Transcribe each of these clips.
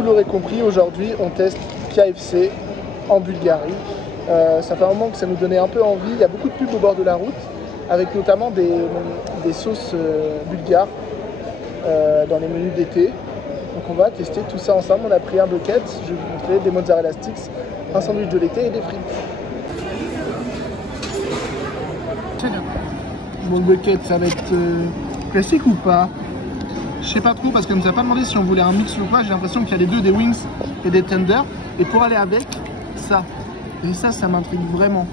vous l'aurez compris, aujourd'hui on teste KFC en Bulgarie. Ça fait un moment que ça nous donnait un peu envie. Il y a beaucoup de pubs au bord de la route, avec notamment des sauces bulgares dans les menus d'été. Donc on va tester tout ça ensemble. On a pris un bucket, je vais vous montrer, des mozzarella sticks, un sandwich de l'été et des frites. Bon, le bucket, ça va être classique ou pas? Je sais pas trop parce qu'elle nous a pas demandé si on voulait un mix ou pas. J'ai l'impression qu'il y a les deux, des wings et des tenders. Et pour aller avec, ça. Et ça m'intrigue vraiment.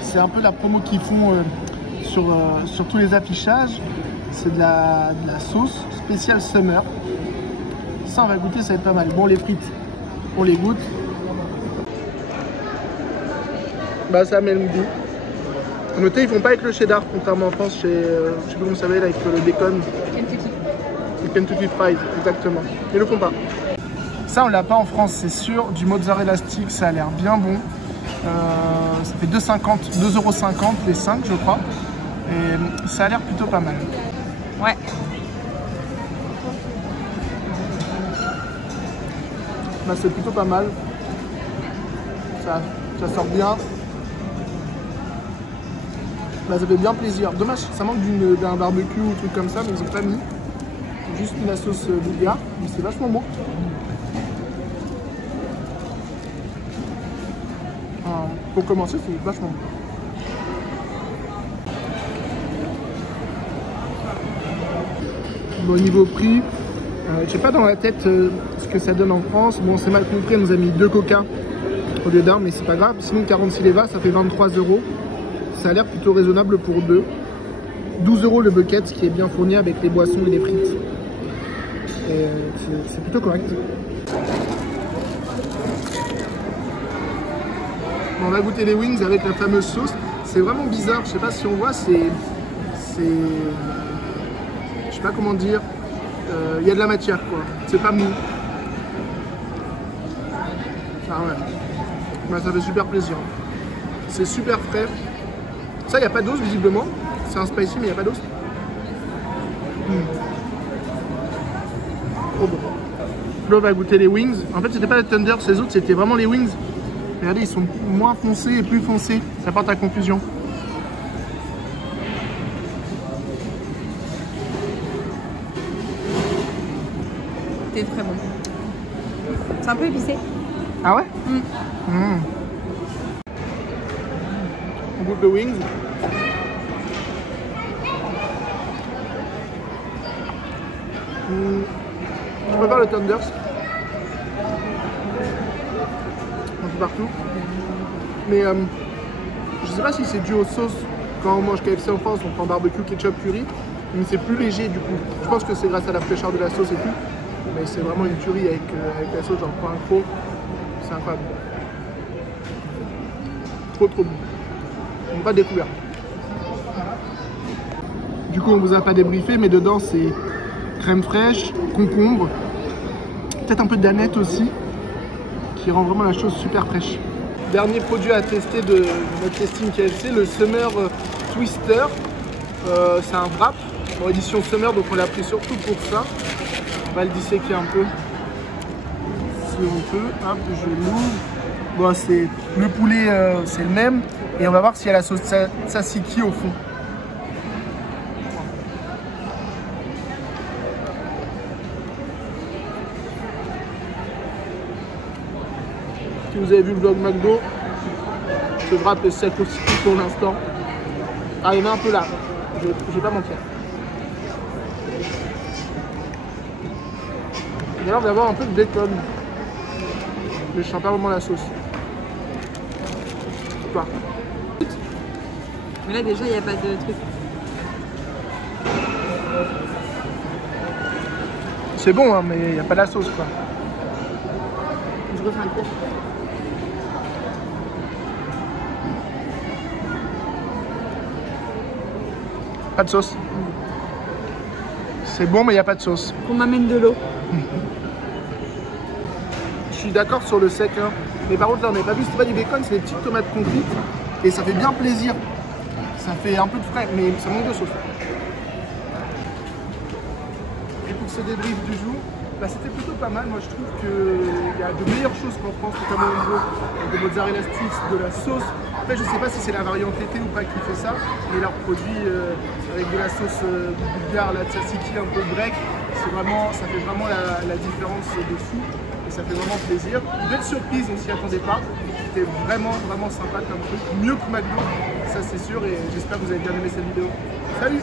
C'est un peu la promo qu'ils font sur tous les affichages. C'est de la sauce spéciale summer. Ça, on va goûter, ça va être pas mal. Bon, les frites, on les goûte. Bah, ça met le goût. Notez, ils font pas avec le cheddar, contrairement en France, chez, je sais pas comment ça s'appelle, avec le bacon. Kentucky. Les Kentucky Fries, exactement. Ils le font pas. Ça, on l'a pas en France, c'est sûr. Du mozzarella stick, ça a l'air bien bon. Ça fait 2,50 € les 5, je crois. Et ça a l'air plutôt pas mal. Ouais. Bah, c'est plutôt pas mal. Ça sort bien. Bah, ça fait bien plaisir. Dommage, ça manque d'un barbecue ou truc comme ça, mais ils ont pas mis. Juste la sauce bulgare, mais c'est vachement bon. Pour commencer, c'est vachement bon. Bon, au niveau prix, je sais pas dans la tête ce que ça donne en France. Bon, c'est mal compris, on nous a mis 2 coca au lieu d'un, mais c'est pas grave. Sinon, 46 leva, ça fait 23 €. Ça a l'air plutôt raisonnable pour deux. 12 € le bucket, ce qui est bien fourni avec les boissons et les frites. C'est plutôt correct. Bon, on va goûter les wings avec la fameuse sauce. C'est vraiment bizarre, je sais pas si on voit, je sais pas comment dire. Il y a de la matière, quoi. C'est pas mou. Ah ouais. Bah, ça fait super plaisir. C'est super frais. Ça, il n'y a pas d'os visiblement. C'est un spicy, mais il n'y a pas d'os. Trop bon. Là, on va goûter les wings. En fait, c'était pas les tenders, ces autres, c'était vraiment les wings. Regardez, ils sont moins foncés et plus foncés. Ça porte à confusion. C'est très bon. C'est un peu épicé. Ah ouais? On goûte le wings. Je préfère le tenders. Un peu partout. Mais je sais pas si c'est dû aux sauces. Quand on mange KFC en France, on prend barbecue, ketchup, curry. Mais c'est plus léger du coup. Je pense que c'est grâce à la fraîcheur de la sauce et tout. Mais c'est vraiment une tuerie avec la sauce. J'en prends un gros. C'est incroyable. Trop bon. On n'a pas découvert. Du coup, on vous a pas débriefé, mais dedans c'est crème fraîche, concombre, peut-être un peu d'aneth aussi, qui rend vraiment la chose super fraîche. Dernier produit à tester de notre testing KFC, le Summer Twister. C'est un wrap en édition Summer, donc on l'a pris surtout pour ça. On va le disséquer un peu, si on peut. Hop, je l'ouvre. Bon, c'est le poulet, c'est le même, et on va voir s'il y a la sauce tzatziki au fond. Si vous avez vu le vlog McDo, ce wrap est sec aussi pour l'instant. Ah, il y en a un peu là, je vais pas mentir. Il a l'air d'avoir un peu de bacon, mais je sens pas vraiment la sauce. Quoi? Mais là déjà il n'y a pas de truc. C'est bon, hein, mais il n'y a pas la sauce quoi. Je refais un coup. Pas de sauce. C'est bon, mais il n'y a pas de sauce. On m'amène de l'eau. Je suis d'accord sur le sec, hein. Mais par contre là on n'avait pas vu, c'est pas du bacon, c'est des petites tomates confites. Et ça fait bien plaisir. Ça fait un peu de frais, mais ça manque de sauce. Et pour ce débrief du jour, Bah, c'était plutôt pas mal. Moi je trouve qu'il y a de meilleures choses qu'en France, notamment au niveau de mozzarella sticks, de la sauce. Après je sais pas si c'est la variante été ou pas qui fait ça, mais leurs produits avec de la sauce bulgare, la tzatziki un peu grec, ça fait vraiment la différence de fou et ça fait vraiment plaisir. Une belle surprise, on s'y attendait pas. C'était vraiment sympa comme truc, mieux que McDo, ça c'est sûr, et j'espère que vous avez bien aimé cette vidéo. Salut!